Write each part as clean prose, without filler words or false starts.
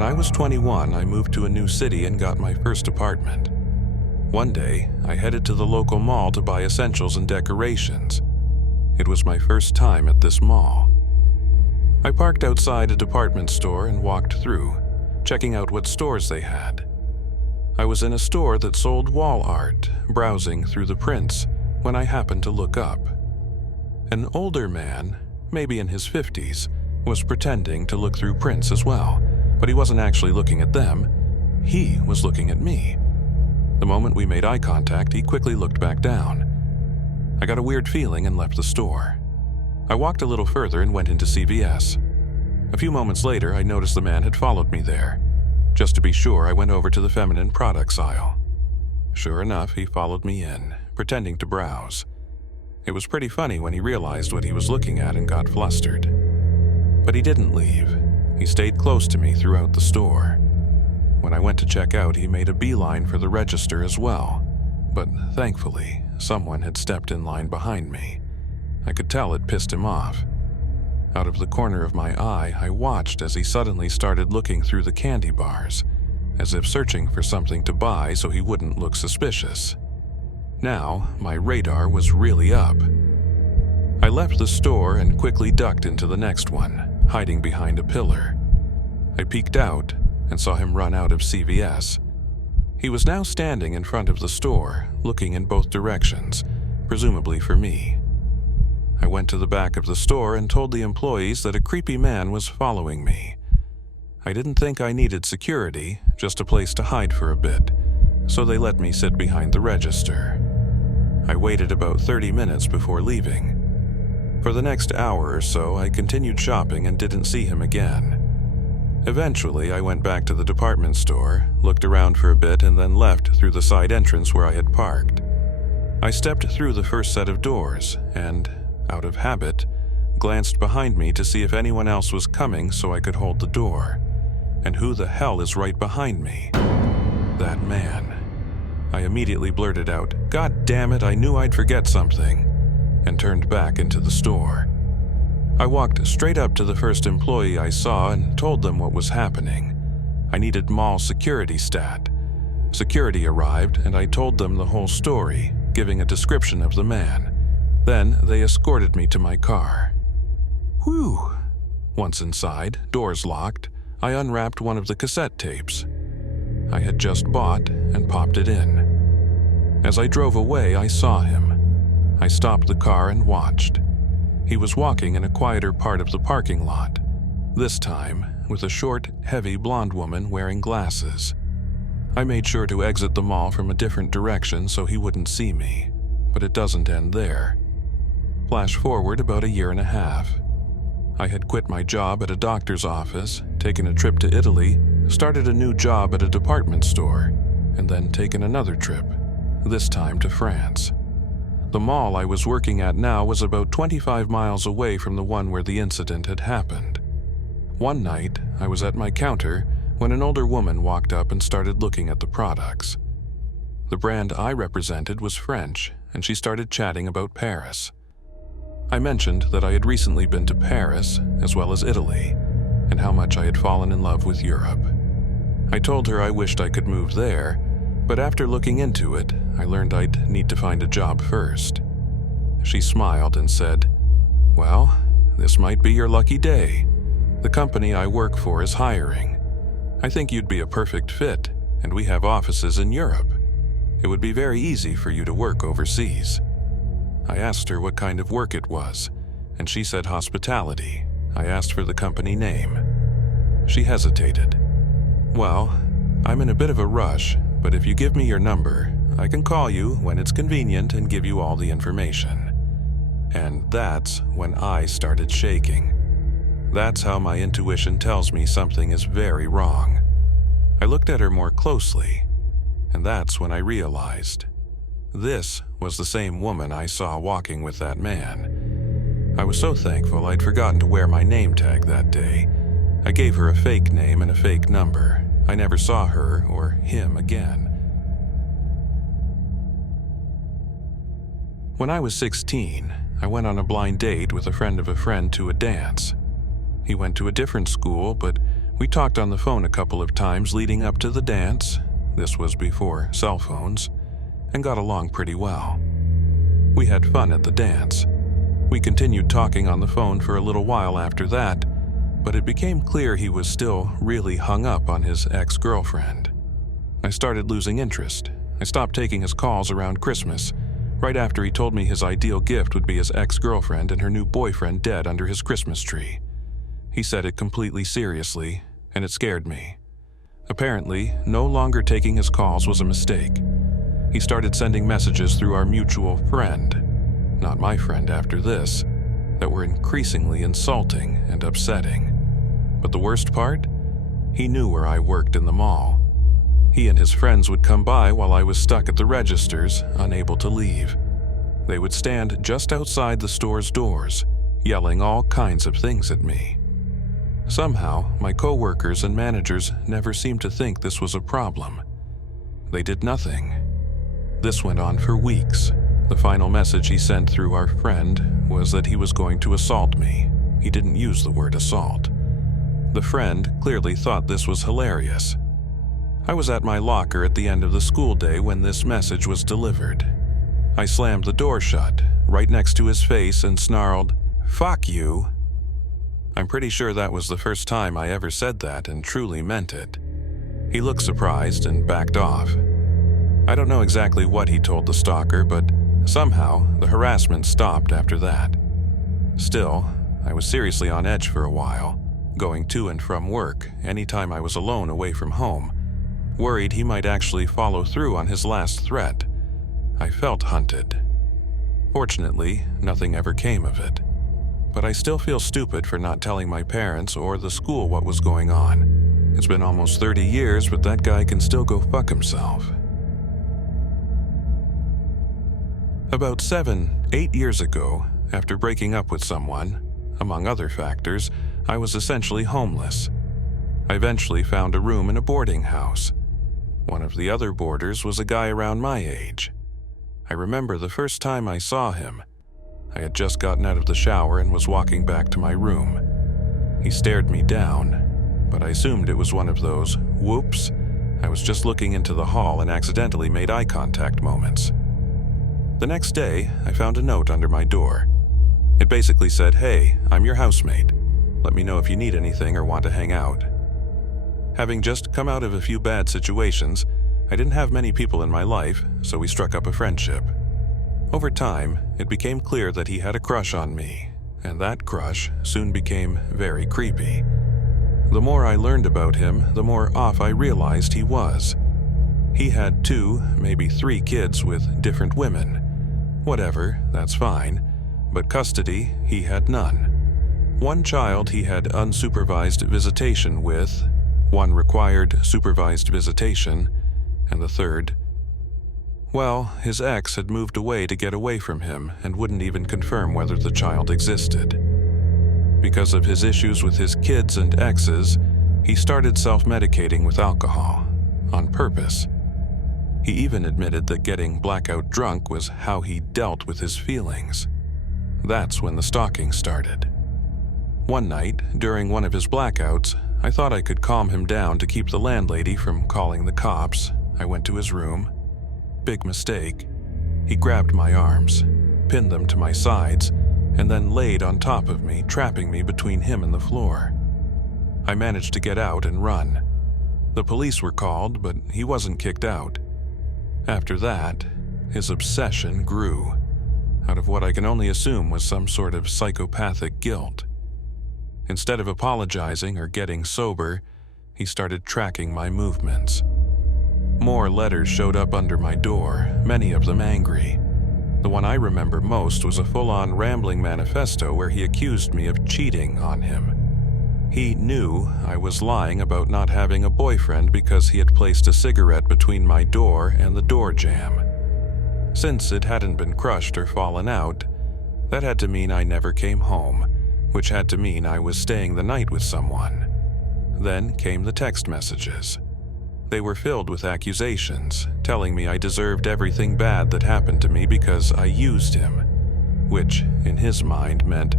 When I was 21, I moved to a new city and got my first apartment. One day, I headed to the local mall to buy essentials and decorations. It was my first time at this mall. I parked outside a department store and walked through, checking out what stores they had. I was in a store that sold wall art, browsing through the prints, when I happened to look up. An older man, maybe in his 50s, was pretending to look through prints as well, but he wasn't actually looking at them. He was looking at me. The moment we made eye contact, he quickly looked back down. I got a weird feeling and left the store. I walked a little further and went into CVS. A few moments later, I noticed the man had followed me there. Just to be sure, I went over to the feminine products aisle. Sure enough, he followed me in, pretending to browse. It was pretty funny when he realized what he was looking at and got flustered. But he didn't leave. He stayed close to me throughout the store. When I went to check out, he made a beeline for the register as well. But thankfully, someone had stepped in line behind me. I could tell it pissed him off. Out of the corner of my eye, I watched as he suddenly started looking through the candy bars, as if searching for something to buy so he wouldn't look suspicious. Now, my radar was really up. I left the store and quickly ducked into the next one, hiding behind a pillar. I peeked out and saw him run out of CVS. He was now standing in front of the store, looking in both directions, presumably for me. I went to the back of the store and told the employees that a creepy man was following me. I didn't think I needed security, just a place to hide for a bit, so they let me sit behind the register. I waited about 30 minutes before leaving. For the next hour or so, I continued shopping and didn't see him again. Eventually, I went back to the department store, looked around for a bit, and then left through the side entrance where I had parked. I stepped through the first set of doors and, out of habit, glanced behind me to see if anyone else was coming so I could hold the door. And who the hell is right behind me? That man. I immediately blurted out, "God damn it, I knew I'd forget something," and turned back into the store. I walked straight up to the first employee I saw and told them what was happening. I needed mall security stat. Security arrived and I told them the whole story, giving a description of the man. Then they escorted me to my car. Whew! Once inside, doors locked, I unwrapped one of the cassette tapes I had just bought and popped it in. As I drove away, I saw him. I stopped the car and watched. He was walking in a quieter part of the parking lot, this time with a short, heavy blonde woman wearing glasses. I made sure to exit the mall from a different direction so he wouldn't see me, but it doesn't end there. Flash forward about 1.5 years. I had quit my job at a doctor's office, taken a trip to Italy, started a new job at a department store, and then taken another trip, this time to France. The mall I was working at now was about 25 miles away from the one where the incident had happened. One night, I was at my counter when an older woman walked up and started looking at the products. The brand I represented was French, and she started chatting about Paris. I mentioned that I had recently been to Paris, as well as Italy, and how much I had fallen in love with Europe. I told her I wished I could move there, but after looking into it, I learned I'd need to find a job first. She smiled and said, "Well, this might be your lucky day. The company I work for is hiring. I think you'd be a perfect fit, and we have offices in Europe. It would be very easy for you to work overseas." I asked her what kind of work it was, and she said hospitality. I asked for the company name. She hesitated. "Well, I'm in a bit of a rush, but if you give me your number, I can call you when it's convenient and give you all the information." And that's when I started shaking. That's how my intuition tells me something is very wrong. I looked at her more closely, and that's when I realized. This was the same woman I saw walking with that man. I was so thankful I'd forgotten to wear my name tag that day. I gave her a fake name and a fake number. I never saw her or him again. When I was 16, I went on a blind date with a friend of a friend to a dance. He went to a different school, but We talked on the phone a couple of times leading up to the dance, this was before cell phones, and got along pretty well. We had fun at the dance. We continued talking on the phone for a little while after that, but it became clear he was still really hung up on his ex-girlfriend. I started losing interest. I stopped taking his calls around Christmas, right after he told me his ideal gift would be his ex-girlfriend and her new boyfriend dead under his Christmas tree. He said it completely seriously, and it scared me. Apparently, no longer taking his calls was a mistake. He started sending messages through our mutual friend, not my friend after this, that were increasingly insulting and upsetting. But the worst part? He knew where I worked in the mall. He and his friends would come by while I was stuck at the registers, unable to leave. They would stand just outside the store's doors, yelling all kinds of things at me. Somehow, my co-workers and managers never seemed to think this was a problem. They did nothing. This went on for weeks. The final message he sent through our friend was that he was going to assault me. He didn't use the word assault. The friend clearly thought this was hilarious. I was at my locker at the end of the school day when this message was delivered. I slammed the door shut, right next to his face, and snarled, "Fuck you." I'm pretty sure that was the first time I ever said that and truly meant it. He looked surprised and backed off. I don't know exactly what he told the stalker, but somehow the harassment stopped after that. Still, I was seriously on edge for a while, going to and from work anytime I was alone away from home, worried he might actually follow through on his last threat. I felt hunted. Fortunately, nothing ever came of it. But I still feel stupid for not telling my parents or the school what was going on. It's been almost 30 years, but that guy can still go fuck himself. About 7-8 years ago, after breaking up with someone, among other factors, I was essentially homeless. I eventually found a room in a boarding house. One of the other boarders was a guy around my age. I remember the first time I saw him. I had just gotten out of the shower and was walking back to my room. He stared me down, but I assumed it was one of those, whoops, I was just looking into the hall and accidentally made eye contact moments. The next day, I found a note under my door. It basically said, "Hey, I'm your housemate. Let me know if you need anything or want to hang out." Having just come out of a few bad situations, I didn't have many people in my life, so we struck up a friendship. Over time, it became clear that he had a crush on me, and that crush soon became very creepy. The more I learned about him, the more off I realized he was. He had 2, maybe 3 kids with different women. Whatever, that's fine, but custody, he had none. One child he had unsupervised visitation with, 1 required supervised visitation, and the third, well, his ex had moved away to get away from him and wouldn't even confirm whether the child existed. Because of his issues with his kids and exes, he started self-medicating with alcohol, on purpose. He even admitted that getting blackout drunk was how he dealt with his feelings. That's when the stalking started. One night, during one of his blackouts, I thought I could calm him down to keep the landlady from calling the cops. I went to his room. Big mistake. He grabbed my arms, pinned them to my sides, and then laid on top of me, trapping me between him and the floor. I managed to get out and run. The police were called, but he wasn't kicked out. After that, his obsession grew, out of what I can only assume was some sort of psychopathic guilt. Instead of apologizing or getting sober, he started tracking my movements. More letters showed up under my door, many of them angry. The one I remember most was a full-on rambling manifesto where he accused me of cheating on him. He knew I was lying about not having a boyfriend because he had placed a cigarette between my door and the door jamb. Since it hadn't been crushed or fallen out, that had to mean I never came home, which had to mean I was staying the night with someone. Then came the text messages. They were filled with accusations, telling me I deserved everything bad that happened to me because I used him, which, in his mind, meant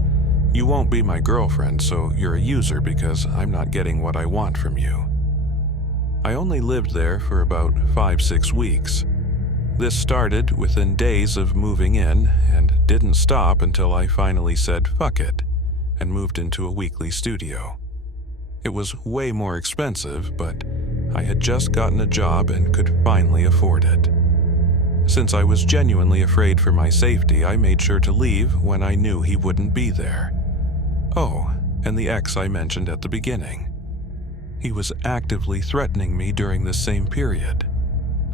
You won't be my girlfriend, so you're a user because I'm not getting what I want from you. I only lived there for about 5-6 weeks. This started within days of moving in and didn't stop until I finally said fuck it and moved into a weekly studio. It was way more expensive, but I had just gotten a job and could finally afford it. Since I was genuinely afraid for my safety, I made sure to leave when I knew he wouldn't be there. Oh, and the ex I mentioned at the beginning. He was actively threatening me during this same period.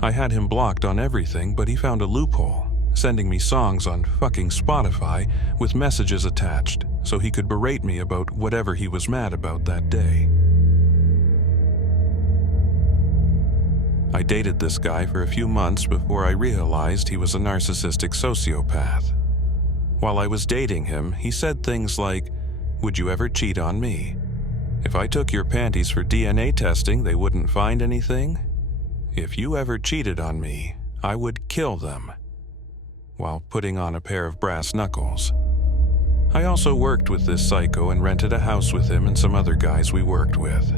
I had him blocked on everything, but he found a loophole, sending me songs on fucking Spotify with messages attached so he could berate me about whatever he was mad about that day. I dated this guy for a few months before I realized he was a narcissistic sociopath. While I was dating him, he said things like, "Would you ever cheat on me? If I took your panties for DNA testing, they wouldn't find anything? If you ever cheated on me, I would kill them," while putting on a pair of brass knuckles. I also worked with this psycho and rented a house with him and some other guys we worked with.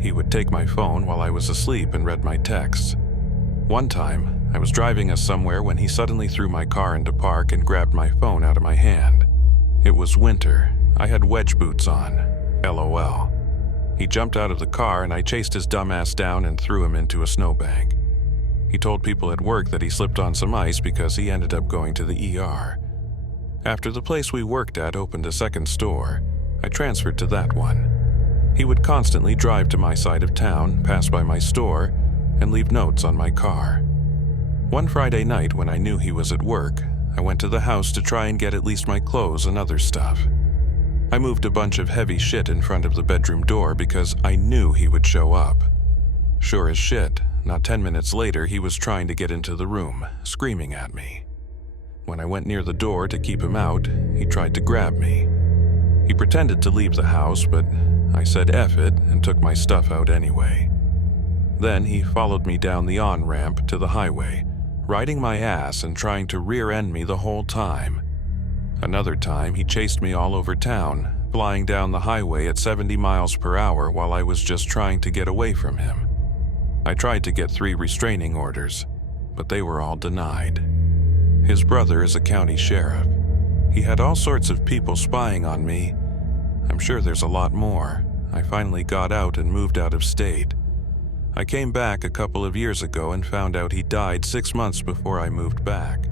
He would take my phone while I was asleep and read my texts. One time, I was driving us somewhere when he suddenly threw my car into park and grabbed my phone out of my hand. It was winter. I had wedge boots on. LOL. He jumped out of the car and I chased his dumbass down and threw him into a snowbank. He told people at work that he slipped on some ice because he ended up going to the ER. After the place we worked at opened a second store, I transferred to that one. He would constantly drive to my side of town, pass by my store, and leave notes on my car. One Friday night when I knew he was at work, I went to the house to try and get at least my clothes and other stuff. I moved a bunch of heavy shit in front of the bedroom door because I knew he would show up. Sure as shit, not 10 minutes later he was trying to get into the room, screaming at me. When I went near the door to keep him out, he tried to grab me. He pretended to leave the house, but I said F it and took my stuff out anyway. Then he followed me down the on-ramp to the highway, riding my ass and trying to rear-end me the whole time. Another time, he chased me all over town, flying down the highway at 70 miles per hour while I was just trying to get away from him. I tried to get 3 restraining orders, but they were all denied. His brother is a county sheriff. He had all sorts of people spying on me. I'm sure there's a lot more. I finally got out and moved out of state. I came back a couple of years ago and found out he died 6 months before I moved back.